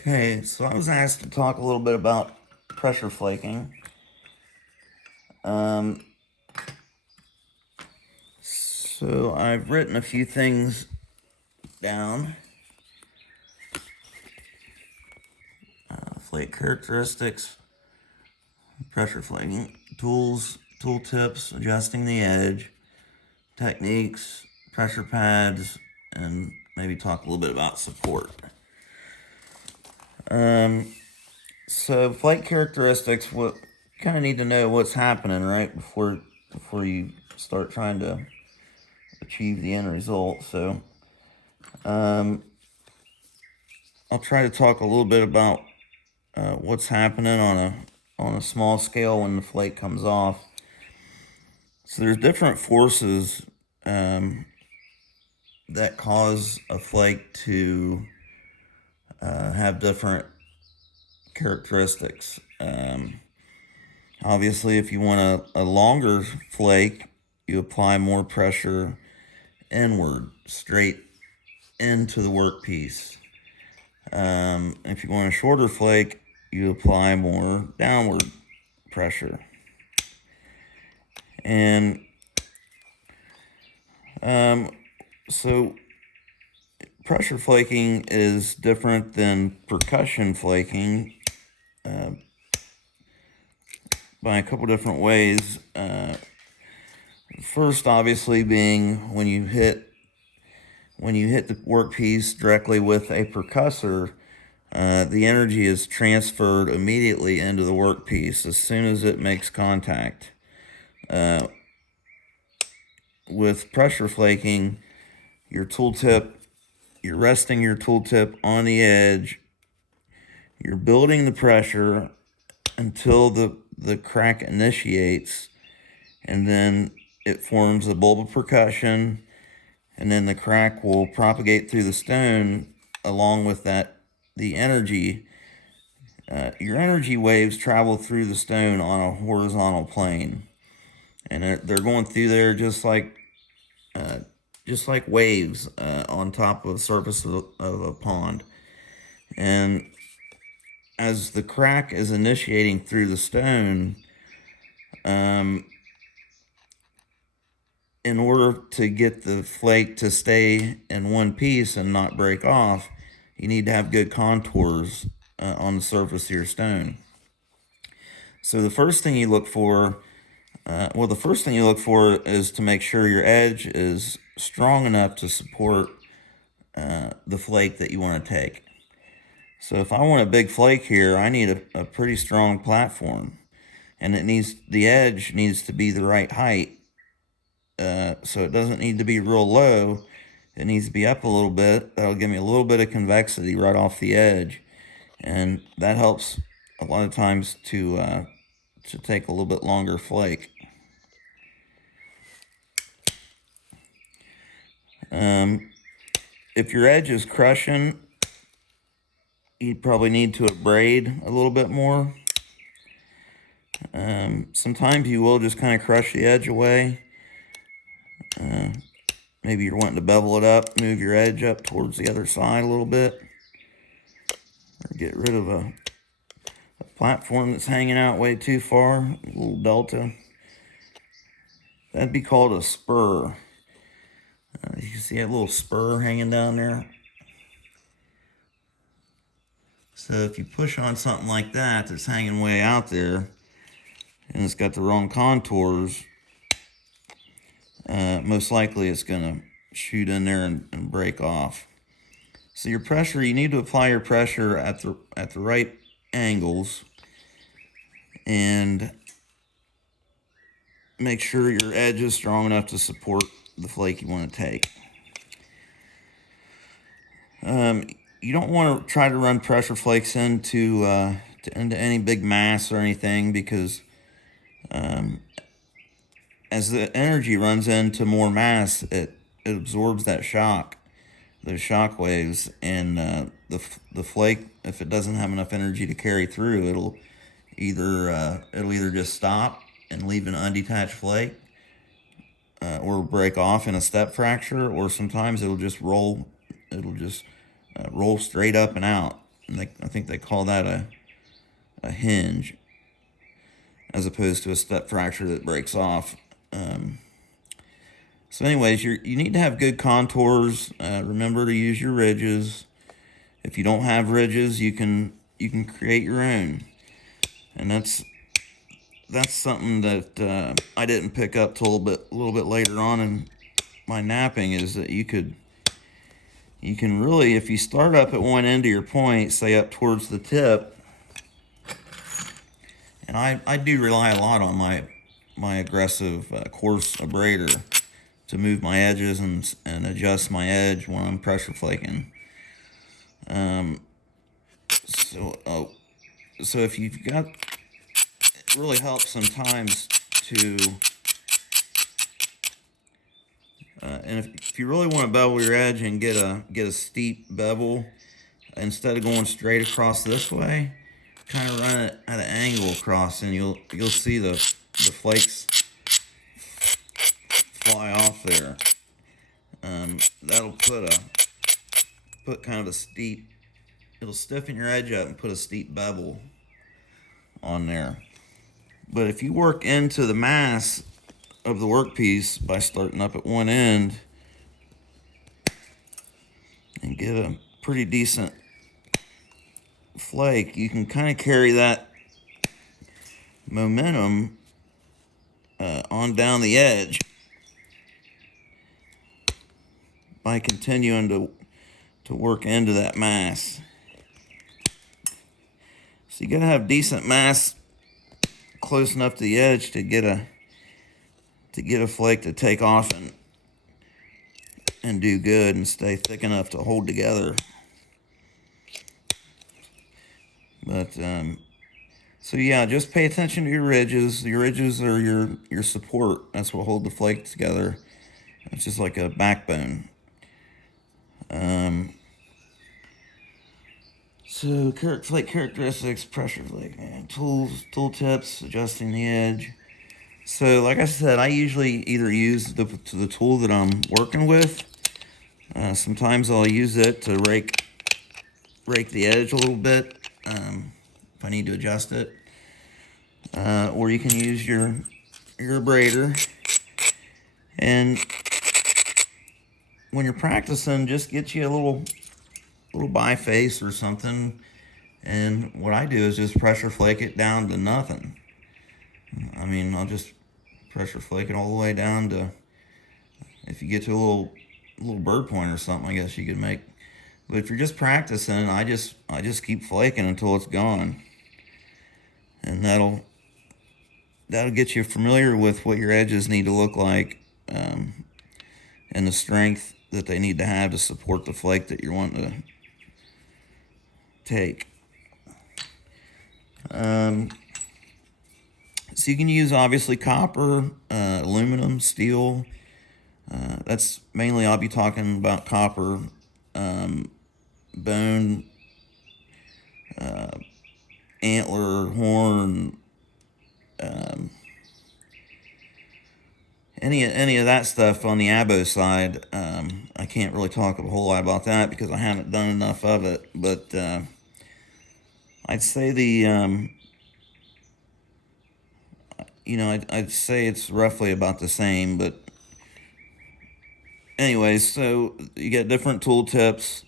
Okay, so I was asked to talk a little bit about pressure flaking. So I've written a few things down. Flake characteristics, pressure flaking, tools, tool tips, adjusting the edge, techniques, pressure pads, and maybe talk a little bit about support. So flake characteristics, what you kind of need to know what's happening right before you start trying to achieve the end result. So I'll try to talk a little bit about what's happening on a small scale when the flake comes off. So there's different forces that cause a flake to have different characteristics. Obviously, if you want a longer flake, you apply more pressure inward, straight into the workpiece. If you want a shorter flake, you apply more downward pressure. And so pressure flaking is different than percussion flaking by a couple different ways. First, obviously, being when you hit the workpiece directly with a percussor, the energy is transferred immediately into the workpiece as soon as it makes contact. With pressure flaking, you're resting your tool tip on the edge, you're building the pressure until the crack initiates, and then it forms a bulb of percussion, and then the crack will propagate through the stone along with the energy. Your energy waves travel through the stone on a horizontal plane, and they're going through there just like waves on top of the surface of a pond. And as the crack is initiating through the stone, in order to get the flake to stay in one piece and not break off, you need to have good contours on the surface of your stone. So the first thing you look for, is to make sure your edge is strong enough to support the flake that you want to take. So if I want a big flake here, I need a pretty strong platform, and the edge needs to be the right height. So it doesn't need to be real low. It needs to be up a little bit. That'll give me a little bit of convexity right off the edge, and that helps a lot of times to take a little bit longer flake. If your edge is crushing, you probably need to abrade a little bit more. Sometimes you will just kind of crush the edge away. Maybe you're wanting to bevel it up, move your edge up towards the other side a little bit, or get rid of a platform that's hanging out way too far, a little delta. That'd be called a spur. You can see that little spur hanging down there. So if you push on something like that that's hanging way out there, and it's got the wrong contours, most likely it's going to shoot in there and break off. So your pressure, you need to apply your pressure at the right angles, and make sure your edge is strong enough to support the flake you want to take. You don't want to try to run pressure flakes into any big mass or anything, because as the energy runs into more mass, it absorbs that shock, those shock waves, and the flake, if it doesn't have enough energy to carry through, it'll either just stop and leave an undetached flake, or break off in a step fracture, or sometimes it'll just roll straight up and out, And I think they call that a hinge, as opposed to a step fracture that breaks off. So anyways, you need to have good contours. Remember to use your ridges. If you don't have ridges, you can create your own. And that's something that I didn't pick up till a little bit later on in my knapping, is that you can really, if you start up at one end of your point, say up towards the tip, and I do rely a lot on my aggressive coarse abrader to move my edges and adjust my edge when I'm pressure flaking. So if you've got, it really helps sometimes to, and if you really want to bevel your edge and get a steep bevel, instead of going straight across this way, kind of run it at an angle across, and you'll see the flakes fly off there. That'll put kind of a steep, it'll stiffen your edge up and put a steep bevel on there. But if you work into the mass of the workpiece by starting up at one end and get a pretty decent flake, you can kind of carry that momentum on down the edge by continuing to work into that mass. So you gotta have decent mass close enough to the edge to get a flake to take off and do good and stay thick enough to hold together. But so yeah, just pay attention to your ridges. Your ridges are your support. That's what hold the flake together. It's just like a backbone. So flake characteristics, pressure flake, tools, tool tips, adjusting the edge. So like I said, I usually either use the tool that I'm working with. Sometimes I'll use it to rake the edge a little bit if I need to adjust it. Or you can use your abrader. And when you're practicing, just get you a little biface or something, and what I do is just pressure flake it down to nothing. I mean, I'll just pressure flake it all the way down to, if you get to a little bird point or something, I guess you could make. But if you're just practicing, I just keep flaking until it's gone, and that'll get you familiar with what your edges need to look like, and the strength that they need to have to support the flake that you're wanting to take. So you can use obviously copper, aluminum, steel. That's mainly, I'll be talking about copper, bone, antler, horn, any of that stuff on the abo side. I can't really talk a whole lot about that because I haven't done enough of it, but I'd say I'd say it's roughly about the same. But anyways, so you get different tool tips,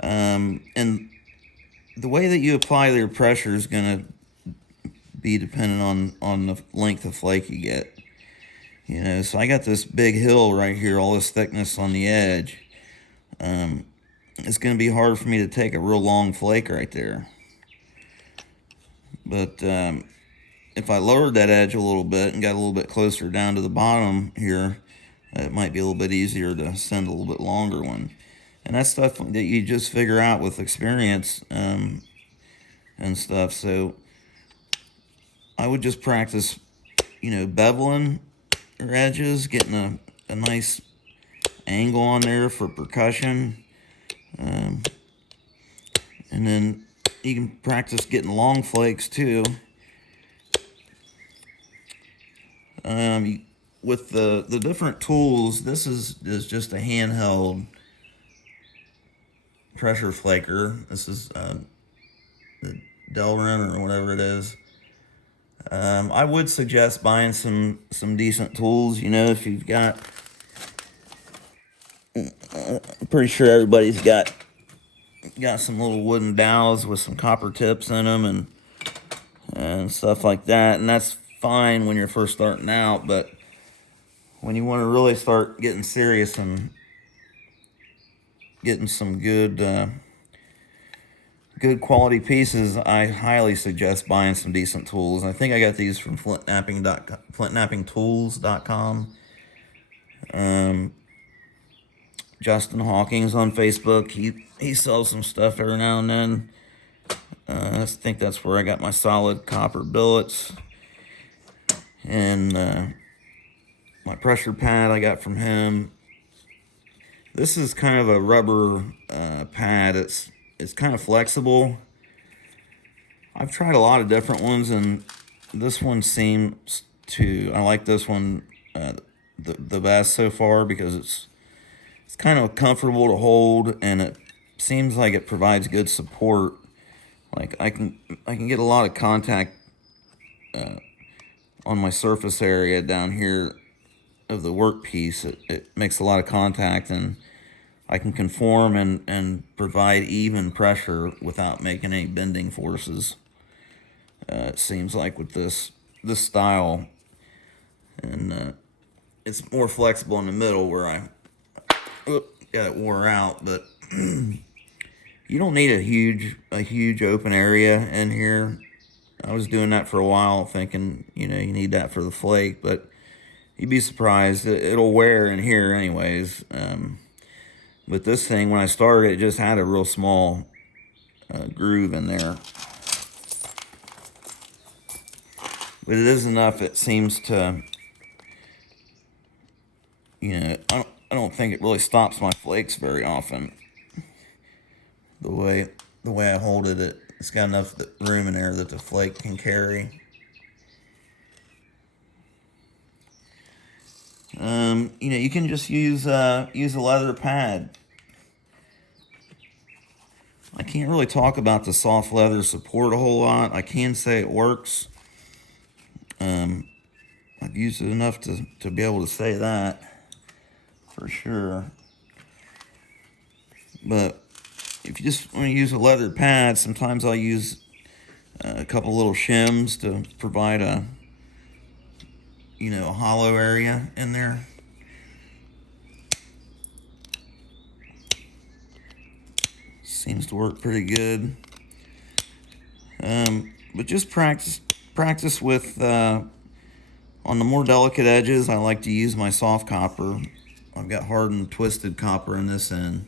and the way that you apply your pressure is going to be dependent on the length of flake you get. So I got this big hill right here, all this thickness on the edge. It's going to be hard for me to take a real long flake right there. But if I lowered that edge a little bit and got a little bit closer down to the bottom here, it might be a little bit easier to send a little bit longer one. And that's stuff that you just figure out with experience and stuff. So I would just practice, beveling your edges, getting a nice angle on there for percussion. And then you can practice getting long flakes too. With the different tools, this is just a handheld pressure flaker. This is Delrin or whatever it is. I would suggest buying some decent tools. You know, if you've got, I'm pretty sure everybody's got some little wooden dowels with some copper tips in them and stuff like that, and that's fine when you're first starting out. But when you want to really start getting serious and getting some good quality pieces, I highly suggest buying some decent tools. I think I got these from flintnappingtools.com. Justin Hawkins on Facebook, he sells some stuff every now and then. I think that's where I got my solid copper billets. And my pressure pad I got from him. This is kind of a rubber pad. It's kind of flexible. I've tried a lot of different ones, and this one seems to, I like this one the best so far, because it's kind of comfortable to hold, and it seems like it provides good support. Like I can get a lot of contact on my surface area down here of the workpiece. It makes a lot of contact, and I can conform and provide even pressure without making any bending forces. It seems like with this style, and it's more flexible in the middle where I got it wore out, but you don't need a huge open area in here. I was doing that for a while, thinking, you know, you need that for the flake, but you'd be surprised. It'll wear in here anyways. With this thing, when I started, it just had a real small groove in there. But it is enough, it seems to, you know, I don't think it really stops my flakes very often. The way I hold it, it's got enough room in there that the flake can carry. You know, you can just use a leather pad. I can't really talk about the soft leather support a whole lot. I can say it works. I've used it enough to be able to say that for sure. But if you just want to use a leather pad, sometimes I'll use a couple little shims to provide a hollow area in there. Seems to work pretty good. But just practice with on the more delicate edges. I like to use my soft copper. I've got hardened twisted copper in this end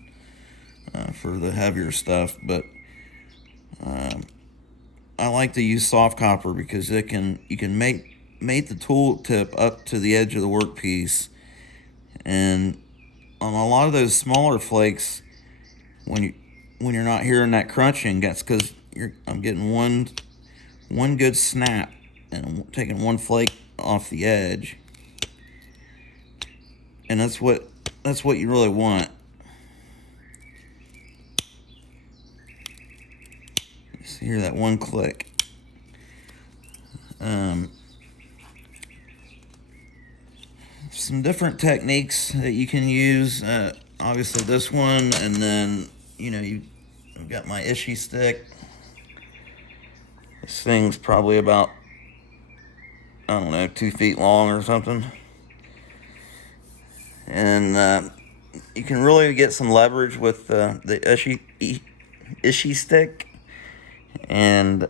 for the heavier stuff, but I like to use soft copper because you can mate the tool tip up to the edge of the workpiece. And on a lot of those smaller flakes, when you're not hearing that crunching, that's because I'm getting one good snap, and I'm taking one flake off the edge, and that's what you really want. Just hear that one click. Some different techniques that you can use. Obviously this one, and then I've got my ishy stick. This thing's probably about, I don't know, 2 feet long or something. And you can really get some leverage with the ishy stick. And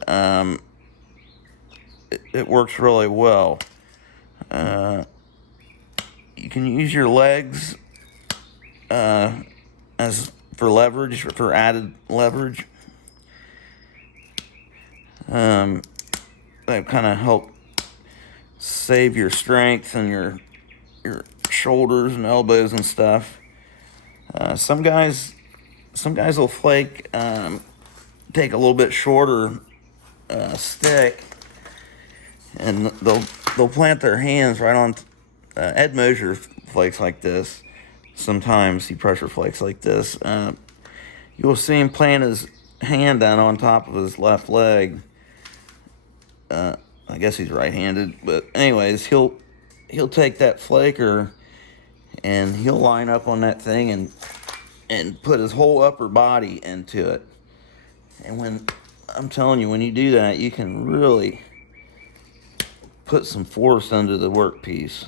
it works really well. You can use your legs as for leverage, for added leverage. That kind of help save your strength and your shoulders and elbows and stuff. Some guys will flake, take a little bit shorter stick, and they'll plant their hands right on. Ed Mosier flakes like this. Sometimes he pressure flakes like this. You will see him plant hand down on top of his left leg. I guess he's right-handed, but anyways, he'll take that flaker and he'll line up on that thing and put his whole upper body into it. And when I'm telling you, when you do that, you can really put some force under the workpiece.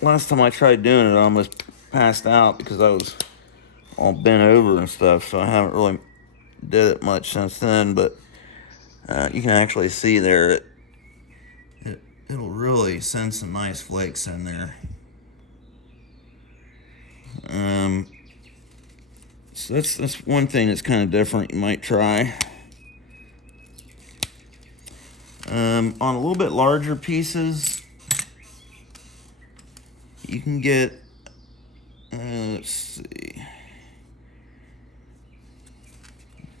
Last time I tried doing it, I almost passed out because I was all bent over and stuff, so I haven't really did it much since then. But you can actually see there it'll really send some nice flakes in there. So that's one thing that's kind of different you might try. On a little bit larger pieces, you can get, let's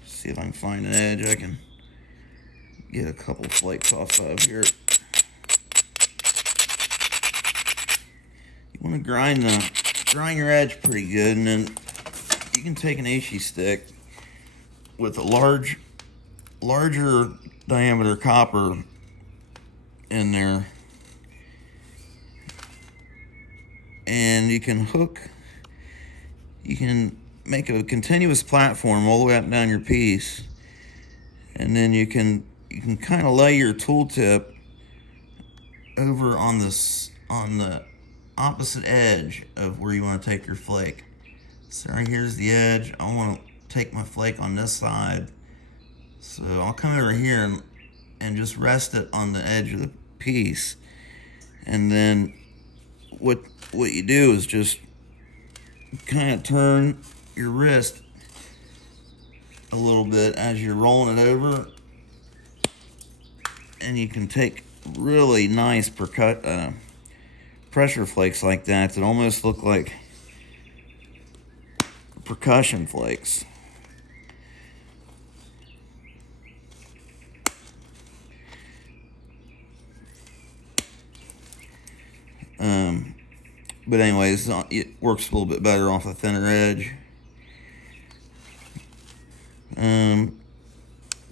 see if I can find an edge I can get a couple flakes off of here. You want to grind your edge pretty good, and then you can take an Aishi stick with a larger diameter copper in there, and you can make a continuous platform all the way up and down your piece, and then you can kind of lay your tooltip over on the opposite edge of where you want to take your flake. So right here's the edge. I want to take my flake on this side, so I'll come over here and just rest it on the edge of the piece, and then what you do is just kind of turn your wrist a little bit as you're rolling it over, and you can take really nice pressure flakes like that almost look like percussion flakes. But anyways, it works a little bit better off a thinner edge.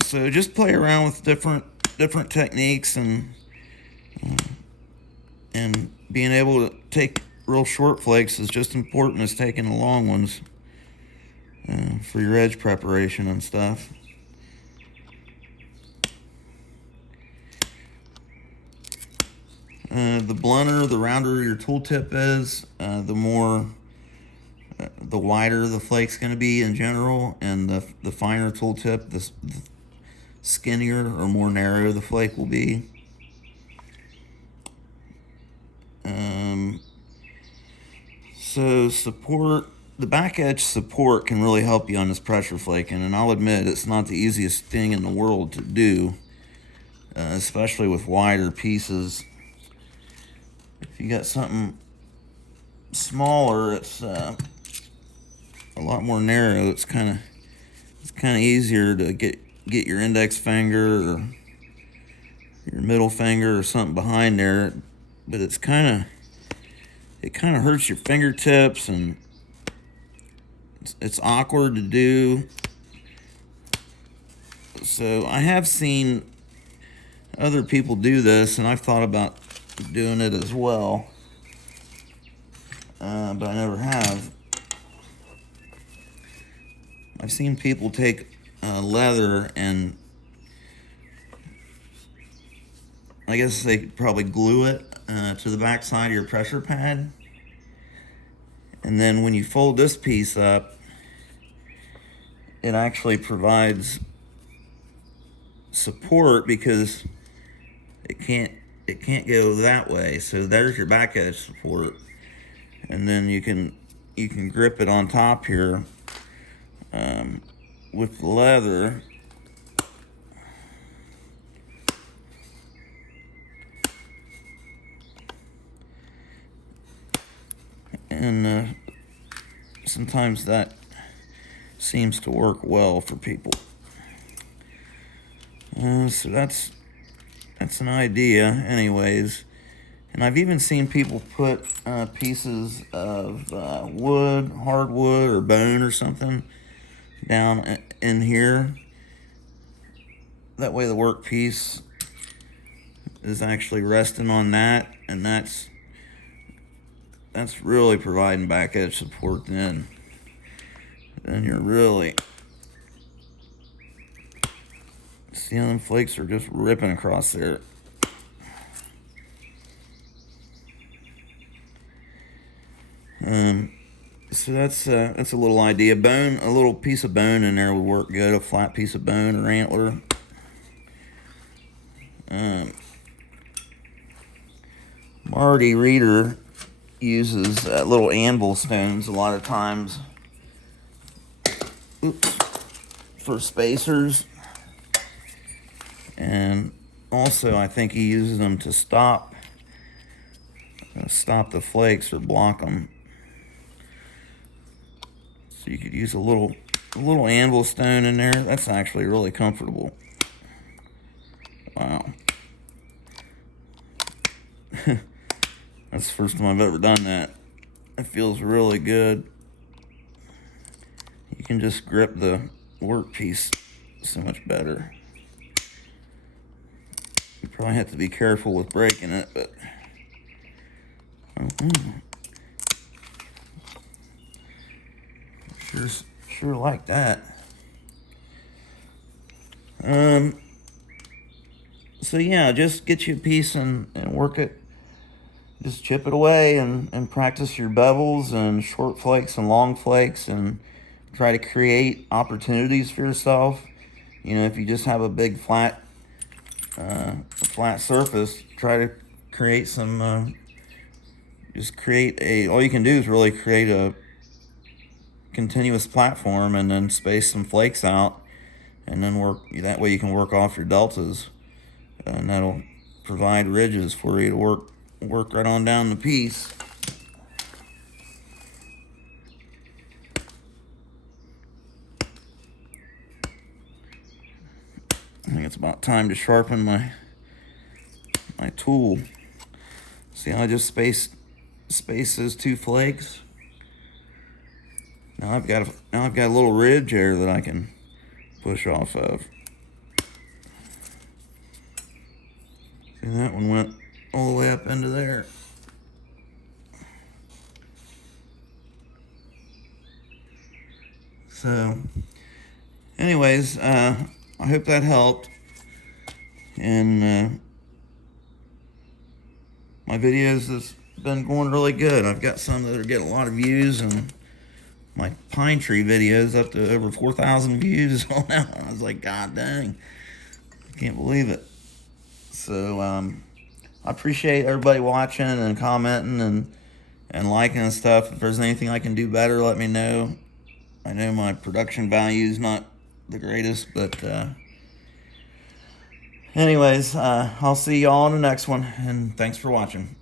So just play around with different techniques, and being able to take real short flakes is just important as taking the long ones for your edge preparation and stuff. The blunter, the rounder your tooltip is, the wider the flake's going to be in general, and the finer tooltip, the skinnier or more narrow the flake will be. So the back edge support can really help you on this pressure flaking, and I'll admit it's not the easiest thing in the world to do, especially with wider pieces. If you got something smaller, it's a lot more narrow. It's kind of easier to get your index finger or your middle finger or something behind there, but it kind of hurts your fingertips, and it's awkward to do. So I have seen other people do this, and I've thought about doing it as well, but I never have. I've seen people take leather, and I guess they could probably glue it to the back side of your pressure pad, and then when you fold this piece up, it actually provides support because it can't go that way. So there's your back edge support, and then you can grip it on top here with the leather. And sometimes that seems to work well for people. So that's an idea. Anyways, And I've even seen people put pieces of wood, hardwood, or bone or something down in here. That way the workpiece is actually resting on that, and that's really providing back edge support then. Then you're really, see how them flakes are just ripping across there. So that's a little idea. Bone, a little piece of bone in there would work good. A flat piece of bone or antler. Marty Reeder uses little anvil stones a lot of times. Oops. For spacers. And also I think he uses them to stop the flakes or block them. So you could use a little anvil stone in there. That's actually really comfortable. Wow. That's the first time I've ever done that. It feels really good. You can just grip the workpiece so much better. You probably have to be careful with breaking it, but sure like that. So yeah, just get you a piece and work it. Just chip it away and practice your bevels and short flakes and long flakes, and try to create opportunities for yourself. You know, if you just have a big flat surface, try to create some, all you can do is really create a continuous platform and then space some flakes out, and then that way you can work off your deltas, and that'll provide ridges for you to work right on down the piece. I think it's about time to sharpen my tool. See how I just space those two flakes? Now I've got a little ridge here that I can push off of. See, that one went all the way up into there. So, anyways, I hope that helped. And my videos has been going really good. I've got some that are getting a lot of views, and my pine tree videos up to over 4,000 views on that one. I was like, God dang, I can't believe it. So I appreciate everybody watching and commenting and liking and stuff. If there's anything I can do better, let me know. I know my production value is not the greatest, but anyways, I'll see y'all on the next one, and thanks for watching.